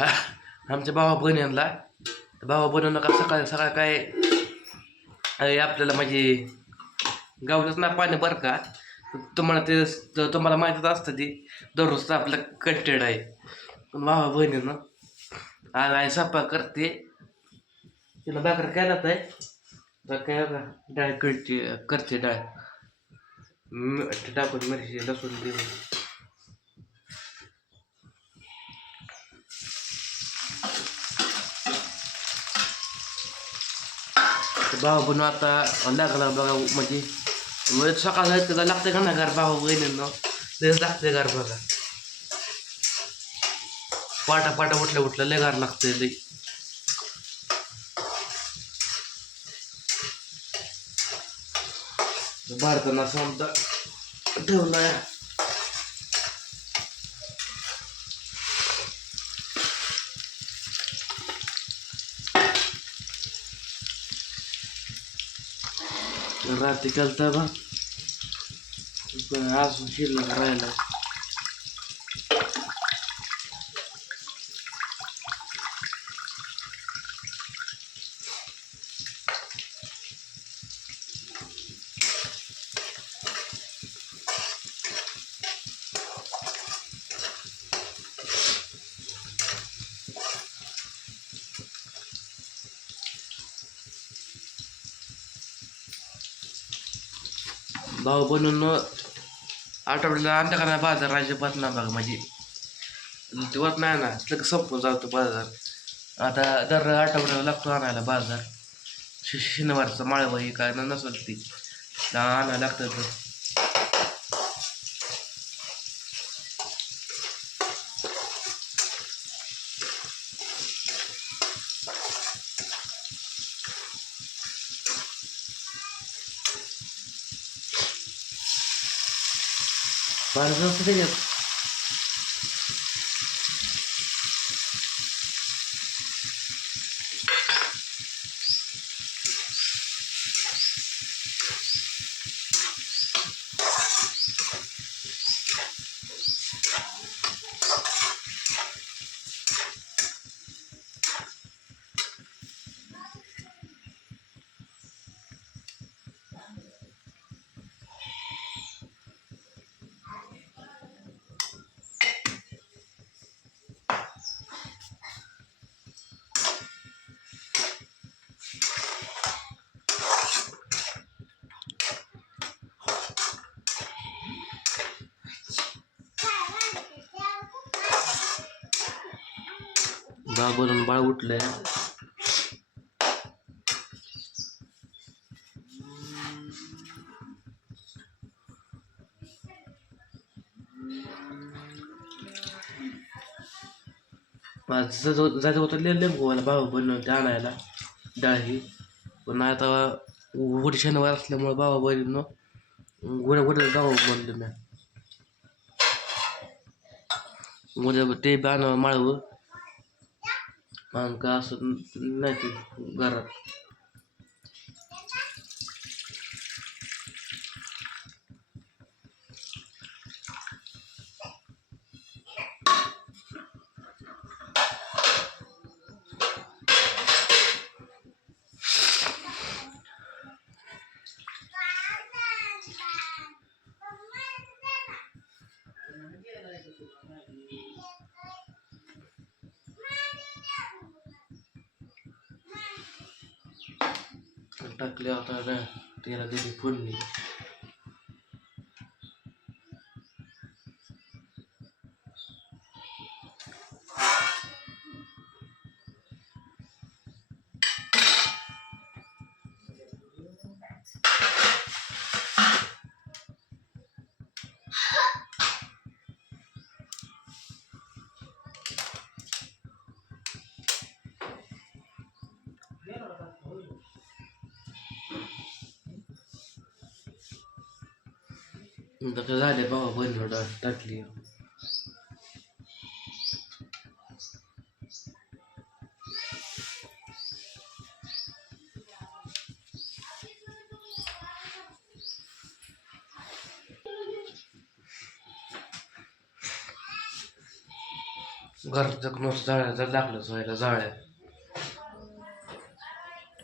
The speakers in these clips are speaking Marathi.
हा आमच्या भावा बहिणीला भावा बहिणीनं का सकाळ सकाळ काय? अरे आपल्याला म्हणजे गावलंच ना पाणी बरं का? तुम्हाला ते तुम्हाला माहीतच असतं ती. दररोज तर आपलं कंटेड आहे. पण भावा बहिणीनं आज आई स्वयंपाक करते. तिला भाकर काय जात आहे. तर काय बघा डाळ करते करते डाळ. टाकून मिरची लसूण देऊन भाऊ पण आता लागला बघा म्हणजे. म्हणजे सकाळ त्याला लागते का ना घर भाऊ बहिणींना तेच लागते घर बघा. पाटा पाटा उठल्या उठल्या लय गार लागते लय. भारताना समजा ठेवला रात्री केलता बा अजून शिल्लक राहिला भाऊ बनवून आठवड्याला आणता का नाही बाजार अजिबात ना बघा म्हणजे ते होत नाही ना लगेच संपून जातो बाजार. आता दर आठवड्याला लागतो आणायला बाजार. श- शनिवारचं माळवही काय न नसेल ती. आणायला लागतं बाजार असतं बाळ उठलंय. जायचं होतं लिहिलं गोवाला बाबा बनवून ते आणायला डाळ. ही पण आता वडी शनिवार असल्यामुळे बाबा बहिणीनं गुढ्या गुढ्या जाऊ म्हणलं मी. उद्या ते बाण माळवं. मग का असं नाही ते घरात. टाकले आता रा- त्याला दिली आता झाले बाबा बहिणीला डाळ टाकली. घरचं नुसतं जाळ्या लागलंच व्हायला जाळ्या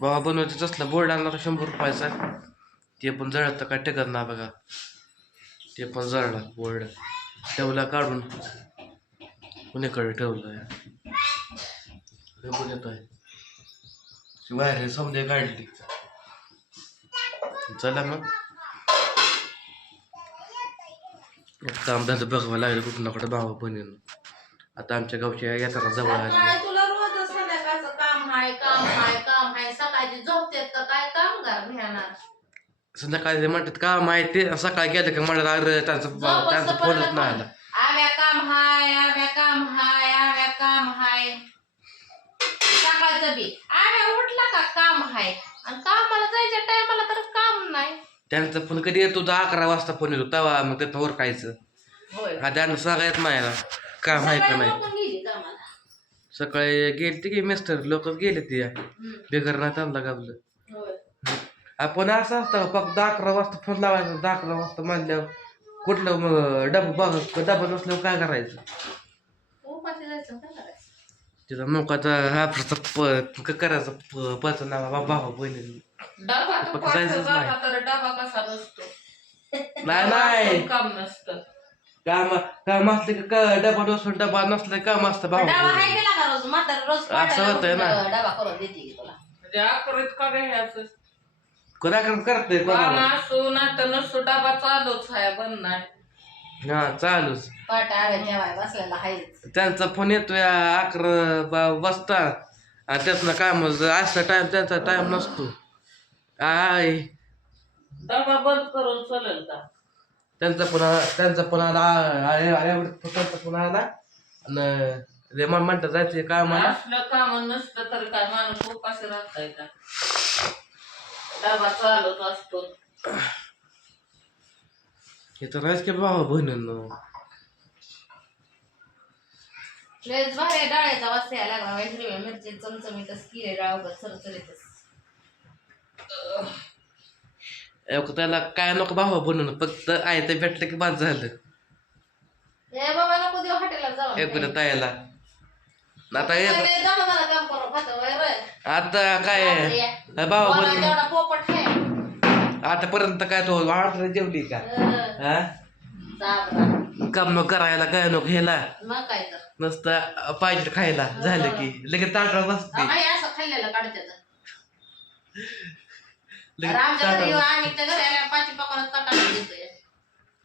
बाबा बनवायचं तसला बोर्ड आणला शंभर रुपयाचा ते पण जळत काय टेकत ना बघा. ते पण जळला बोर्ड. ठेवला काढून. कुणीकडे ठेवलं बघून येतोय बाहेर समजे काढली. चला मग. काम धंदा बघावं लागलं कुठं ना कुठं भावा बनेन आता आमच्या गावच्या यात्रा जवळ आली. तुला रोज संध्याकाळचं काम हाय काम हाय काम हाय. सकाळची झोपतेत तर काय घेणार संध्याकाळी ते म्हणतात का माहिती सकाळी गेलं का? म्हणत अरे त्यांचं त्यांचं फोनच नाही आला. आव्या काम हाय आव्या काम हाय आव्या काम हाय. सकाळचं बी. आव्या उठला का? काम हाय. आणि कामाला जायच्या टायमाला तर काम नाही. त्यांचं फोन कधी येतो? दहा अकरा वाजता फोन येतो तेव्हा मग ओरकायचं होय. हा त्यांना सांगायच नाही ना काम आहे का सकाळी नाही. उठून गेली कामाला. सकाळी गेले ते की मिस्टर लोक गेले ते. हम्म. बेगर नाही गावलं होय. आपण असं असतं फक्त दहा अकरा वाजता फोन लावायचा दहा अकरा वाजता मानल्यावर कुठलं मग डबा बघ डबा नसल्यावर काय करायचं? तिथं मोकाचा हा प क- करायचा प- पाच नावा भावा बहिणी डबा फक्त जायचंच तर डबा कसा नसतो. नाही नाही. काम नसतं. काम काम असले का डबा नसून डबा नसलं काम असतं डबा भावा हाय गेला का रोज? म्हातारा रोज असं होतंय ना. उठून डबा करून देते की तुला. म्हणजे अकरात का घ्यायचं कोणाकडे करते काम कोणाला? असो नाही तर नसतो डबा चालूच आहे बंद नाही हा चालूच. पाठ आव्या ठेवाय बसलेला हायच त्यांचा फोन येतोय अकरा बा- वाजता. आणि त्यातनं काम असं टाइम त्यांचा टाइम नसतो. आय. डबा बंद करून चालेल का? त्यांचा आला त्यांचा आला आ- त्यांचा फोन आला. आणि मला म्हणतात जायचं कामाला. असलं काम नसलं तरी काय माणूस उपाशी राहताय का? डबा चालूच असतो हे तर नाहीच की भावा बहिणींनो लयच भारी डाळ्याचा वास यायला लागला बाई हिरव्या मिरची चमचमीतच किरे डाळ चरचरीतच एक त्याला काय नको भावा बनवून फक्त आहे ते भेटलं की बाद झालं ए बाबा नको देऊ हॉटेलला जाऊ एक तायाला आता येत आता काय. भावा मला बनवून तेवढा पोपट आहे. आतापर्यंत काय तो ऑर्डर जेवली का? हा. काम करायला काय नको तर. नुसतं पाहिजे खायला झालं की. लगेच ताटावर बसते.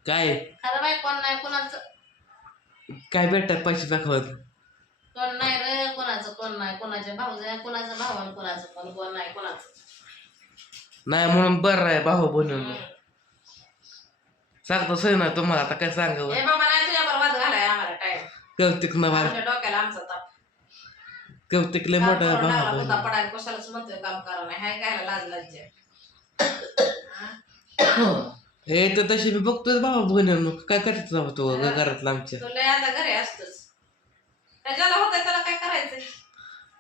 काय? काय भेटतात पैसे दाखवत? कोण नाही रे कोणाचं कोण नाही कोणाच्या भाऊ कोणाचं भाऊ आणि कोणाचं कोण कोण नाही कोणाचं. नाही म्हणून बरं आहे भाऊ बनवून सांगतो सही ना तुम्हाला आता काय सांगावं? हे बाबा नाही तुझ्या बरोबर घालाय आम्हाला टाइम कौतिक न डोक्याला आमचा ताप कौतिक लय मोठा भाऊ बहिणी. बुद्धा पडायला कशालाच म्हणतोय काम करा नाही हाय काय लाज लज्जा हे तर तशी मी बघतोय भाऊ बहिणी काय करत तो घरातला आमच्या? तुला आता घरी असतोच त्याच्याला होत त्याला काय करायचं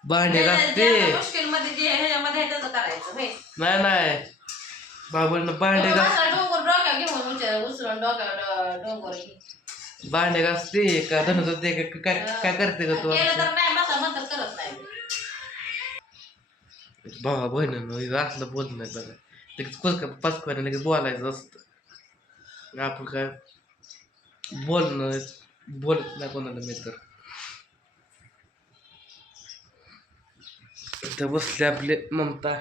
भांडे घासते मुश्किलमध्ये जे ह्याच्यामध्ये त्याचं करायचं होय. नाही नाही. बाबांना भांडे तुम्ही घास असा डोंगर डोक्या घेऊन उचल- उचलून डोक्या डोंगर घे. भांडे घासते का? धनुचं ते का- काय काय करते का तू केलं तर नाही करत नाही. भावा बहिणीनं असलं बोलत नाही बघा लगेच पाचकाने लगेच बोलायचं असतं. आपण काय बोलणं बोलत नाही कोणाला मी तर. इथं बसले आपले ममता.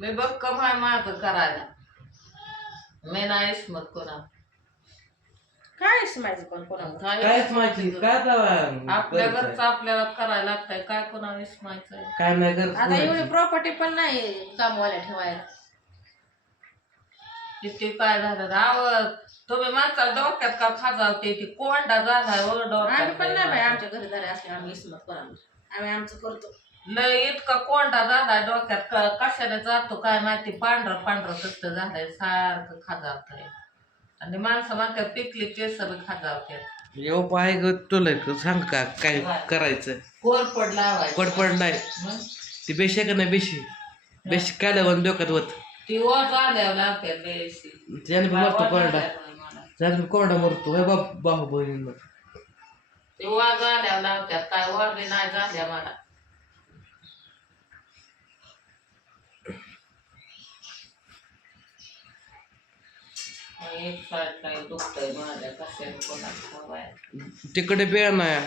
मी बघ कमाय माझं करायला. मी नाही मत कोणा काय समायचं कोण कोणाला कायच माहिती काय आपल्या करायचं? घरचं आपल्याला करायला लागतंय. काय कोणा विस्मायचंय काय नाही आता एवढी करत प्रॉपर्टी पण नाही कामवाल्या ठेवायला. किती काय झालं? राव तुम्ही माणसाला डोक्यात का खाजावते? ती कोंडा झालाय वर आम्ही पण नाही बाई आमच्या घरी झाले असले आम्ही इसमत कोणाला आम्ही आमचं करतो. लय इतका कोंडा झालाय डोक्यात. क- कशाने जातो काय माहिती? पांढरं पांढरं कसं झालंय. सारखं खाजावतंय. आणि माणसं म्हणतात पिकली केस बी खाजावतात. येऊ पाय ग तुला क- सांग का? काय करायचं? कोरपड लावायची. पडपड नाही. मग? ती बेशी आहे का नाही बेशी? बेशी काय लावून डोक्यात होत ती ओझ आल्यावर लागतात बेशी. त्याने बी मरतो कोरडा. त्याने बी कोरडा मरतो. हे बाप बाबा बहिणीनं. ते वाघ आल्या लावत्यात काय वाघे नाही झाल्या मला. एक साईड काय दुखतंय माझ्या कशाने कोणाला हवाय तिकडे बेळ नाही.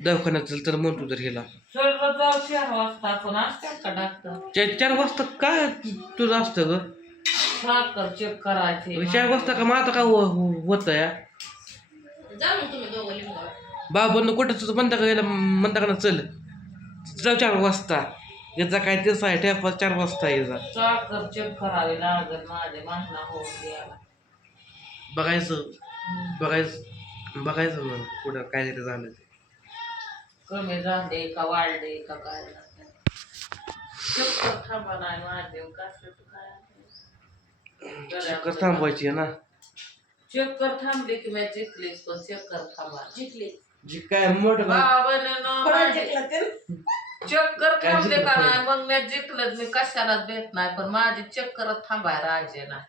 दवाखान्यात चल तर म्हणतो तर हिला. सर्व जाऊ चार वाजता असतात का डॉक्टर चार चार वाजता काय तुझं असतं ग? साखर चेक करायचे. चार वाजता का माझं का होत या जा मग तुम्ही दोघं बाबांना कुठं तुझं म्हणता का याला म्हणता का ना चल. जाऊ चार वाजता. याचा काय तेच आहे ठेपा चार वाजता याचा साखर चेक करावी लागेल होऊन बघायचं बघायचं बघायचं मग पुढं काय झालं ते. कमी झाले का वाढले का काय झाले. चक्कर थांबा नाही माझे कशाचं काय चक्कर थांबवायची आहे ना. चक्कर थांबली की मी जिंकलीच पण चक्कर थांबा जिंकले जी काय मोठं बाबाने चक्कर थांबले का जिंकलं? नाही? मग मी जिंकलंच मी कशालाच भेट नाही? पण माझी चक्कर थांबायला राहायचे नाही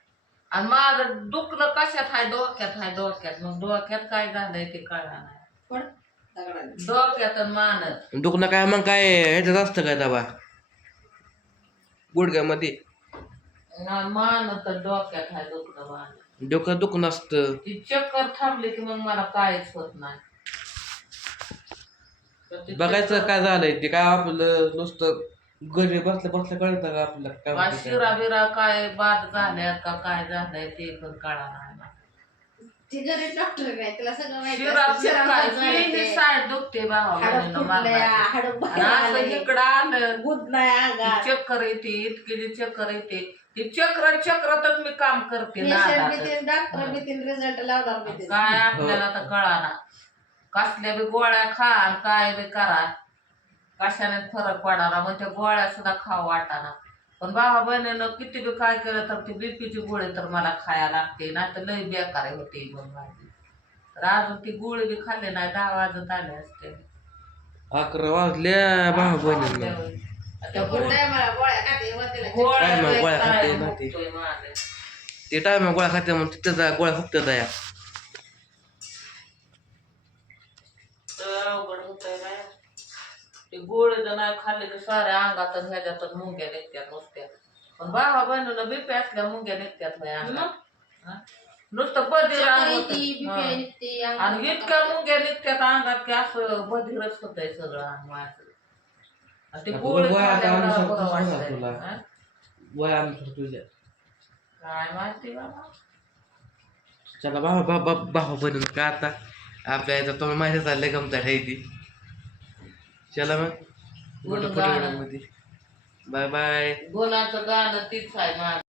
आणि माझं दुखणं कशात आहे? डोक्यात आहे डोक्यात. मग डोक्यात काय झालंय ते कळणार नाही. डोक्यात आणि मानत. दुखणं काय? मग काय? ह्याच्यात असतं काय दाबा? गुडघ्यामध्ये? मानत तर डोक्यात आहे दुखणं मानत. डोकं दुखणं असतं. ती चक्कर थांबली की मग मला काहीच होत नाही. बघायचं काय झालंय ते काय आपलं नुसतं घरी बसल्या बसल्या कळतं का आपल्याला काय बा होतंय शिरा काय? बिरा काय बाद झाल्यात का काय झालंय ते पण कळा नाही. ती गरीब डॉक्टर काय तिला सगळं माहिती शिरा असतं. शिरा काय ही. साईड दुखते भावा हाडं बहिणीनं फुटलंय, मला. हाडं आणि बाहेर असं आलंय. इकडं आलं चक्कर येते इतकी जी चक्कर येते ती चक्र चक्रतच मी काम करते. बितीन डॉक्टर हं. लावणार काय आपल्याला तर कळाना कसल्या बी गोळ्या खा आणि काय बी करा. कशाने फरक पडाना मग त्या गोळ्या सुद्धा खाऊ वाटाना पण बाबा बहिणीनं किती बी काय केलं तर ती बीपीची गोळी तर मला खायला लागते नाही तर लई बेकार होते मग माझी. तर अजून ती गोळी बी खाल्ली नाही दहा वाजत आले असते. अकरा वाजल्या भाऊ बहिणींना. त्या गोळ्या गोळ्या काय मग लई गोळ्या काय खाते ना ती? टायम गोळ्या खाते म्हणून तिथं जा गोळ्या फक्त दया तर अवघड होतंय बाया. ते गोळे जर नाही खाल्ले की साऱ्या अंगात आणि ह्याच्यात मुंग्या निघत्यात नुसत्या पण बाबा बहिणीनं बीपी असल्या मुंग्या निघत्यात बाया अंगात. हा? नुसतं बधीर अंग. BP हा. आणि इतक्या मुंग्या निघत्यात अंगात की असं बधीरच होतंय सगळं अंग माझं आणि ते आता गोळे वय आता खाल्ल्यावर अनुसार बरं होणार वाटतंय. तुला. हा? वय आमचं तुझ्या काय माहिती बाबा चला भाऊ बाबा भाऊ बहिणी का आता आपल्या इथं तुम्हाला माहिती चाललंय गमता आहे ती. चला मग. मोठं गाणं. मध्ये बाय बाय. गुणाचं गाणं तीच आहे माझं.